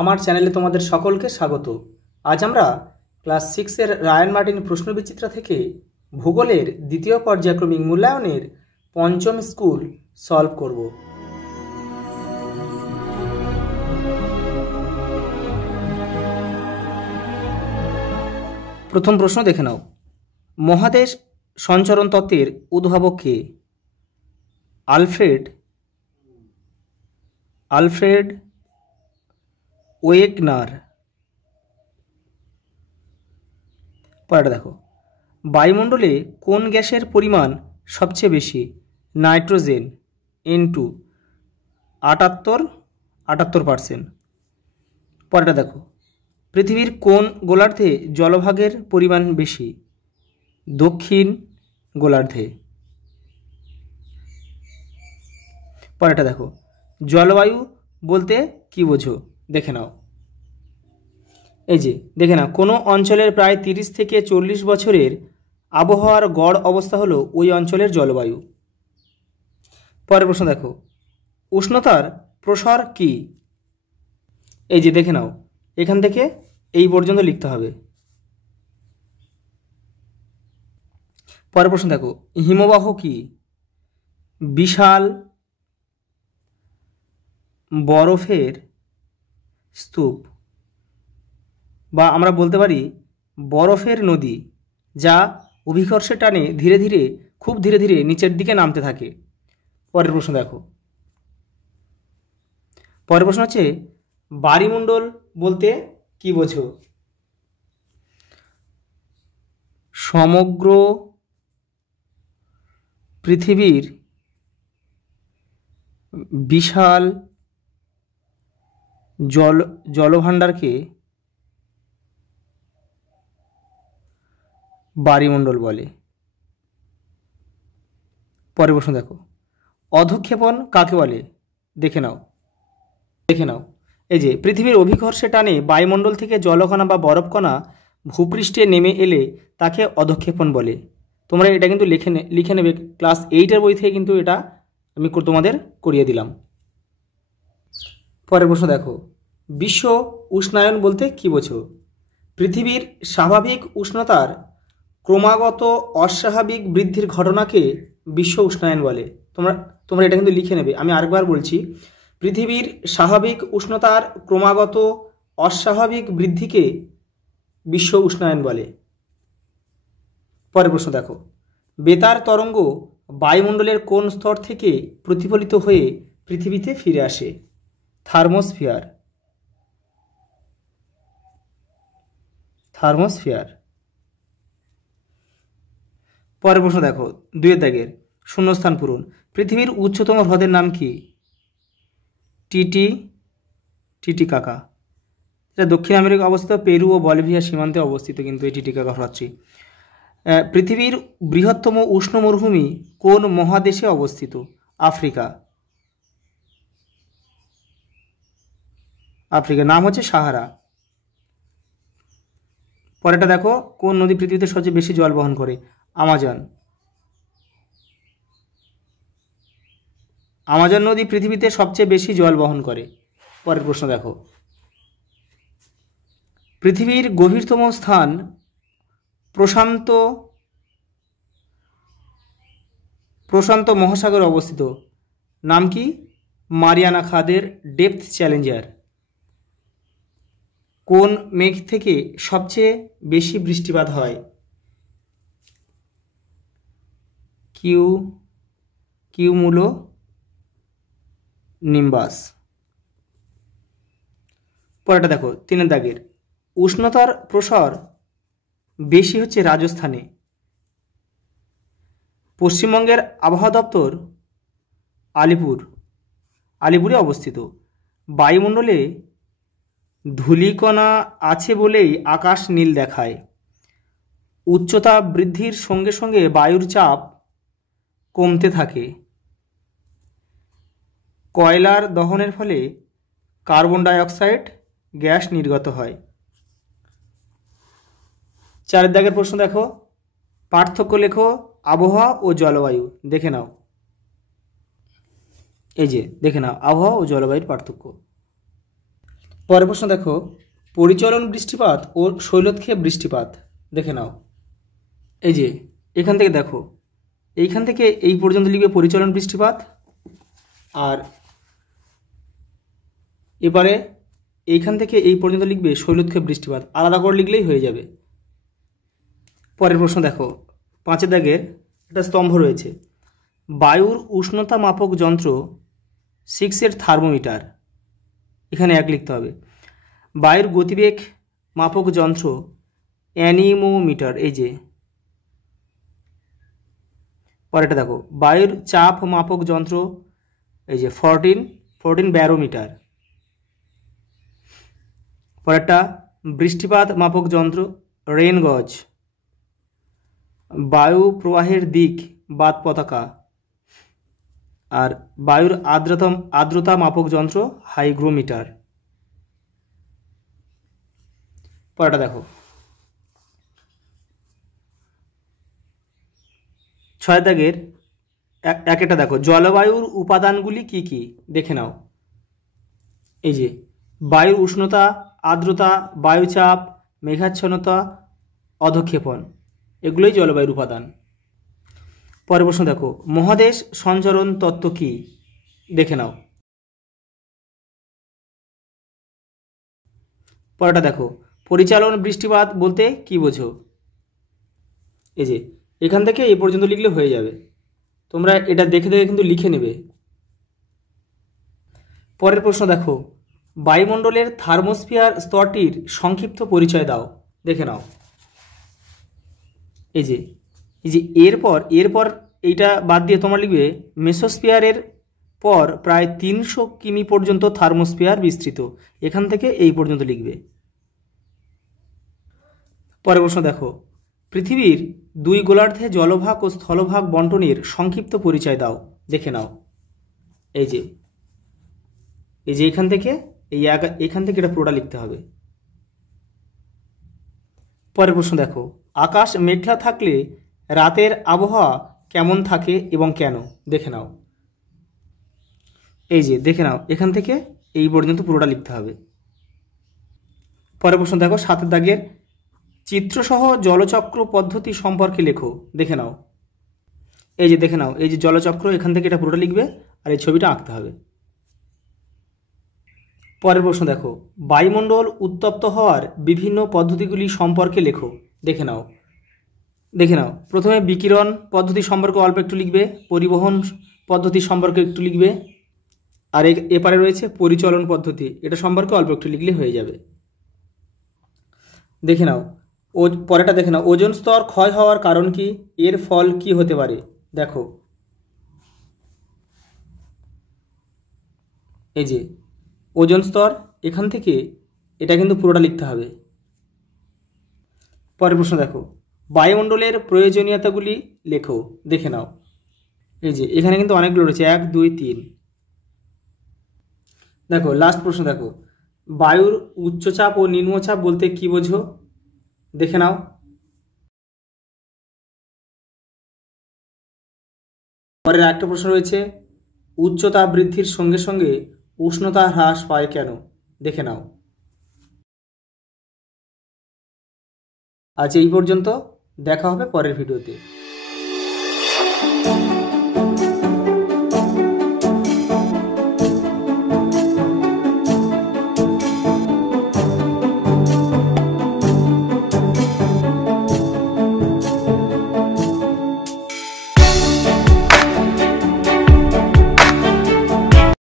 আমার চ্যানেলে তোমাদের সকলকে স্বাগত। আজ আমরা ক্লাস 6-এর রায়ান মার্টিন প্রশ্নবিচিত্রা থেকে ভূগোলের দ্বিতীয় পর্যায়ক্রমিক মূল্যায়নের পঞ্চম স্কুল সলভ করব। প্রথম প্রশ্ন দেখে নাও। মহাদেশ সঞ্চরণ তত্ত্বের উদ্ভাবক কে? Alfred Wegener. পরেরটা দেখো, বায়ুমণ্ডলে কোন গ্যাসের পরিমাণ সবচেয়ে বেশি? Nitrogen, N2 78%। পরেরটা দেখো, পৃথিবীর কোন গোলার্ধে জলভাগের পরিমাণ বেশি? দক্ষিণ গোলার্ধে। পরেরটা দেখো, জলবায়ু বলতে কি বোঝো? দেখে নাও। এই যে দেখে নাও, কোনো অঞ্চলের প্রায় 30 থেকে 40 বছরের আবহাওয়ার গড় অবস্থা হলো ওই অঞ্চলের জলবায়ু। পরের প্রশ্ন দেখো, উষ্ণতার প্রসার কি? এই যে দেখে নাও, এখান থেকে এই পর্যন্ত লিখতে হবে। পরের প্রশ্ন দেখো, হিমবাহ কি? বিশাল বরফের স্তূপ, বা আমরা বলতে পারি বরফের নদী, যা অভিকর্ষের টানে খুব ধীরে ধীরে নিচের দিকে নামতে থাকে। পরের প্রশ্ন দেখো, পরের প্রশ্ন হচ্ছে বায়ুমণ্ডল বলতে কি বোঝো? সমগ্র পৃথিবীর বিশাল জলভাণ্ডারকে বায়ুমণ্ডল বলে। পরের প্রশ্ন দেখো, অধঃক্ষেপণ কাকে বলে? দেখে নাও। এই যে পৃথিবীর অভিকর্ষে টানে বায়ুমণ্ডল থেকে জলকণা বা বরফকণা ভূপৃষ্ঠে নেমে এলে তাকে অধঃক্ষেপণ বলে। তোমরা এটা কিন্তু লিখে নেবে, ক্লাস 8-এর বই থেকে কিন্তু এটা আমি তোমাদের করিয়ে দিলাম। পরের প্রশ্ন দেখো, বিশ্ব উষ্ণায়ন বলতে কি বোঝো? পৃথিবীর স্বাভাবিক উষ্ণতার ক্রমাগত অস্বাভাবিক বৃদ্ধির ঘটনাকে বিশ্ব উষ্ণায়ন বলে। তোমরা এটা কিন্তু লিখে নেবে। আমি আরেকবার বলছি, পৃথিবীর স্বাভাবিক উষ্ণতার ক্রমাগত অস্বাভাবিক বৃদ্ধিকে বিশ্ব উষ্ণায়ন বলে। পরের প্রশ্ন দেখো, বেতার তরঙ্গ বায়ুমণ্ডলের কোন স্তর থেকে প্রতিফলিত হয়ে পৃথিবীতে ফিরে আসে? থার্মোস্ফিয়ার। পরের প্রশ্ন দেখো, 2-এর দাগের শূন্যস্থান পূরণ। পৃথিবীর উচ্চতম হ্রদের নাম কি? টিটিকাকা। এটা দক্ষিণ আমেরিকা অবস্থিত, পেরু ও বলিভিয়া সীমান্তে অবস্থিত কিন্তু এই টিটিকাকা হ্রদটি। পৃথিবীর বৃহত্তম উষ্ণ মরুভূমি কোন মহাদেশে অবস্থিত? আফ্রিকা। নাম হচ্ছে সাহারা। পরেরটা দেখো, কোন নদী পৃথিবীতে সবচেয়ে বেশি জল বহন করে? আমাজন নদী পৃথিবীতে সবচেয়ে বেশি জল বহন করে। পরের প্রশ্ন দেখো, পৃথিবীর গভীরতম স্থান প্রশান্ত মহাসাগরে অবস্থিত। নাম কি? মারিয়ানা খাদের ডেপথ চ্যালেঞ্জার। কোন মেঘ থেকে সবচেয়ে বেশি বৃষ্টিপাত হয়? Cumulo Nimbus. পরেরটা দেখো, 3-এর দাগের উষ্ণতার প্রসার বেশি হচ্ছে রাজস্থানে। পশ্চিমবঙ্গের আবহাওয়া দপ্তর আলিপুরে অবস্থিত। বায়ুমণ্ডলে ধূলিকণা আছে বলেই আকাশ নীল দেখায়। উচ্চতা বৃদ্ধির সঙ্গে সঙ্গে বায়ুর চাপ কমতে থাকে। কয়লার দহনের ফলে কার্বন ডাই অক্সাইড গ্যাস নির্গত হয়। 4-এর দাগের প্রশ্ন দেখো, পার্থক্য লেখো আবহাওয়া ও জলবায়ু। দেখে নাও। এই যে দেখে নাও আবহাওয়া ও জলবায়ুর পার্থক্য। পরের প্রশ্ন দেখো, পরিচলন বৃষ্টিপাত ও শৈলক্ষেপ বৃষ্টিপাত দেখে নাও। এই যে এখান থেকে দেখো, এইখান থেকে এই পর্যন্ত লিখবে পরিচলন বৃষ্টিপাত, আর এবারে এইখান থেকে এই পর্যন্ত লিখবে শৈলক্ষেপ বৃষ্টিপাত, আলাদা করে লিখলেই হয়ে যাবে। পরের প্রশ্ন দেখো, 5 দাগের একটা স্তম্ভ রয়েছে, বায়ুর উষ্ণতা মাপক যন্ত্র 6 থার্মোমিটার, এখানে 1 লিখতে হবে। বায়ুর গতিবেগ মাপক যন্ত্র অ্যানিমোমিটার, এই যে। পরেরটা দেখো, বায়ুর চাপ মাপক যন্ত্র, এই যে 14 ব্যারোমিটার। পরেরটা বৃষ্টিপাত মাপক যন্ত্র রেন গজ। বায়ু প্রবাহের দিক বাত পতাকা। আর বায়ুর আর্দ্রতা মাপক যন্ত্র হাইগ্রোমিটার। পরেরটা দেখো, 6 দাগের একটা দেখো, জলবায়ুর উপাদানগুলি কি কি দেখে নাও। এই যে বায়ুর উষ্ণতা, আর্দ্রতা, বায়ুচাপ, মেঘাচ্ছন্নতা, অধঃক্ষেপণ, এগুলোই জলবায়ুর উপাদান। পরের প্রশ্ন দেখো, মহাদেশ সঞ্চরণ তত্ত্ব কি দেখে নাও। পরেরটা দেখো, পরিচালন বৃষ্টিপাত বলতে কি বোঝো। এই যে এখান থেকে এই পর্যন্ত লিখলে হয়ে যাবে, তোমরা এটা দেখে দেখে কিন্তু লিখে নেবে। পরের প্রশ্ন দেখো, বায়ুমণ্ডলের থার্মোস্ফিয়ার স্তরটির সংক্ষিপ্ত পরিচয় দাও দেখে নাও। এই যে এরপর এইটা বাদ দিয়ে তোমরা লিখবে মেসোস্ফিয়ারের পর প্রায় 300 কিমি পর্যন্ত থার্মোস্ফিয়ার বিস্তৃত, এখান থেকে এই পর্যন্ত লিখবে। পরের প্রশ্ন দেখো, পৃথিবীর 2 গোলার্ধে জলভাগ ও স্থলভাগ বন্টনের সংক্ষিপ্ত পরিচয় দাও দেখে নাও। এই যে এখান থেকে এটা পুরোটা লিখতে হবে। পরের প্রশ্ন দেখো, আকাশ মেঘলা থাকলে রাতের আবহাওয়া কেমন থাকে এবং কেন দেখে নাও। এই যে দেখে নাও, এখান থেকে এই পর্যন্ত পুরোটা লিখতে হবে। পরের প্রশ্ন দেখো, 7 দাগের চিত্রসহ জলচক্র পদ্ধতি সম্পর্কে লেখো দেখে নাও। এই যে দেখে নাও, এই যে জলচক্র, এখান থেকে এটা পুরোটা লিখবে আর এই ছবিটা আঁকতে হবে। পরের প্রশ্ন দেখো, বায়ুমণ্ডল উত্তপ্ত হওয়ার বিভিন্ন পদ্ধতিগুলি সম্পর্কে লেখো দেখে নাও। প্রথমে বিকিরণ পদ্ধতি সম্পর্কে অল্প একটু লিখবে, পরিবহন পদ্ধতি সম্পর্কে একটু লিখবে, আর এপারে রয়েছে পরিচলন পদ্ধতি, এটা সম্পর্কে অল্প একটু লিখলে হয়ে যাবে। দেখে নাও, পরেরটা দেখে নাও, ওজোন স্তর ক্ষয় হওয়ার কারণ কি, এর ফল কি হতে পারে দেখো। এই যে ওজোন স্তর, এখান থেকে এটা কিন্তু পুরোটা লিখতে হবে। পরের প্রশ্ন দেখো, বায়ুমণ্ডলের প্রয়োজনীয়তাগুলি লেখো দেখে নাও। এই যে এখানে কিন্তু অনেকগুলো রয়েছে, 1 2 3। দেখো লাস্ট প্রশ্ন দেখো, বায়ুর উচ্চচাপ ও নিম্নচাপ বলতে কি বোঝো দেখে নাও। পরের একটা প্রশ্ন রয়েছে, উচ্চতা বৃদ্ধির সঙ্গে সঙ্গে উষ্ণতা হ্রাস পায় কেন দেখে নাও। আজ এই পর্যন্ত, দেখা হবে পরের ভিডিওতে।